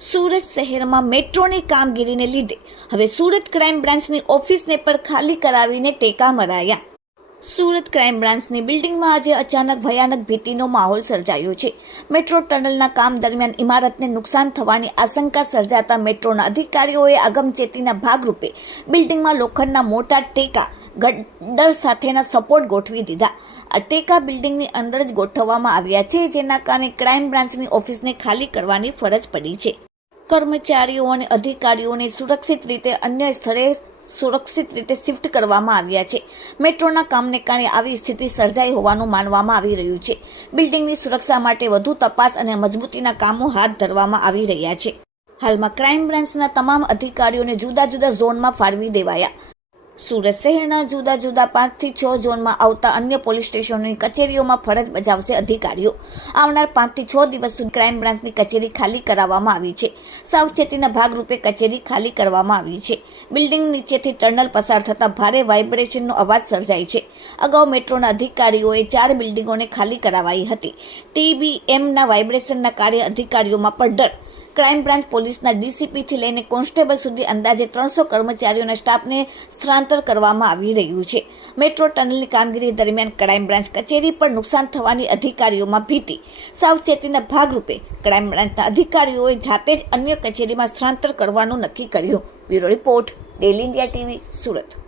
સુરત શહેરમાં મેટ્રોની કામગીરીને લીધે હવે સુરત ક્રાઇમ બ્રાન્ચની ઓફિસને પણ ખાલી કરાવીને ટેકા મરાયા. સુરત ક્રાઇમ બ્રાન્ચની બિલ્ડિંગમાં આજે અચાનક ભયાનક ભીતિનો માહોલ સર્જાયો છે. મેટ્રો ટનલના કામ દરમિયાન ઇમારતને નુકસાન થવાની આશંકા સર્જાતા મેટ્રોના અધિકારીઓએ અગમચેતીના ભાગરૂપે બિલ્ડિંગમાં લોખંડના મોટા ટેકા ગડ્ડર સાથેના સપોર્ટ ગોઠવી દીધા. અટેકા બિલ્ડિંગની અંદર જ ગોઠવવામાં આવ્યા છે, જેના કારણે ક્રાઇમ બ્રાન્ચની ઓફિસને ખાલી કરવાની ફરજ પડી છે. કર્મચારીઓ અને અધિકારીઓને સુરક્ષિત રીતે અન્ય સ્થળે સુરક્ષિત રીતે શિફ્ટ કરવામાં આવ્યા છે. મેટ્રોના કામને કારણે આવી સ્થિતિ સર્જાઈ હોવાનું માનવામાં આવી રહ્યું છે. બિલ્ડિંગની સુરક્ષા માટે વધુ તપાસ અને મજબૂતીના કામો હાથ ધરવામાં આવી રહ્યા છે. હાલમાં ક્રાઇમ બ્રાન્ચના તમામ અધિકારીઓને જુદા જુદા ઝોનમાં ફાળવી દેવાયા. સુરત શહેરના જુદા જુદા પાંચથી છ ઝોનમાં આવતા અન્ય પોલીસ સ્ટેશનોની કચેરીઓમાં ફરજ બજાવશે અધિકારીઓ. આવનાર પાંચથી છ દિવસ સુધી ક્રાઇમ બ્રાન્ચની કચેરી ખાલી કરાવવામાં આવી છે. સાવચેતીના ભાગરૂપે કચેરી ખાલી કરવામાં આવી છે. બિલ્ડિંગ નીચેથી ટર્નલ પસાર થતાં ભારે વાઇબ્રેશનનો અવાજ સર્જાય છે. અગાઉ મેટ્રોના અધિકારીઓએ ચાર બિલ્ડિંગોને ખાલી કરાવાઈ હતી. ટીબીએમના વાઇબ્રેશનના કાર્ય અધિકારીઓમાં પણ ડર. ક્રાઇમ બ્રાન્ચ પોલીસના ડીસીપીથી લઈને કોન્સ્ટેબલ સુધી અંદાજે ત્રણસો કર્મચારીઓના સ્ટાફને સ્થળાંતર કરવામાં આવી રહ્યું છે. મેટ્રો ટનલની કામગીરી દરમિયાન ક્રાઇમ બ્રાન્ચ કચેરી પર નુકસાન થવાની અધિકારીઓમાં ભીતિ. સાવચેતીના ભાગરૂપે ક્રાઇમ બ્રાન્ચના અધિકારીઓએ જાતે જ અન્ય કચેરીમાં સ્થળાંતર કરવાનું નક્કી કર્યું. Bureau report daily India TV, Surat.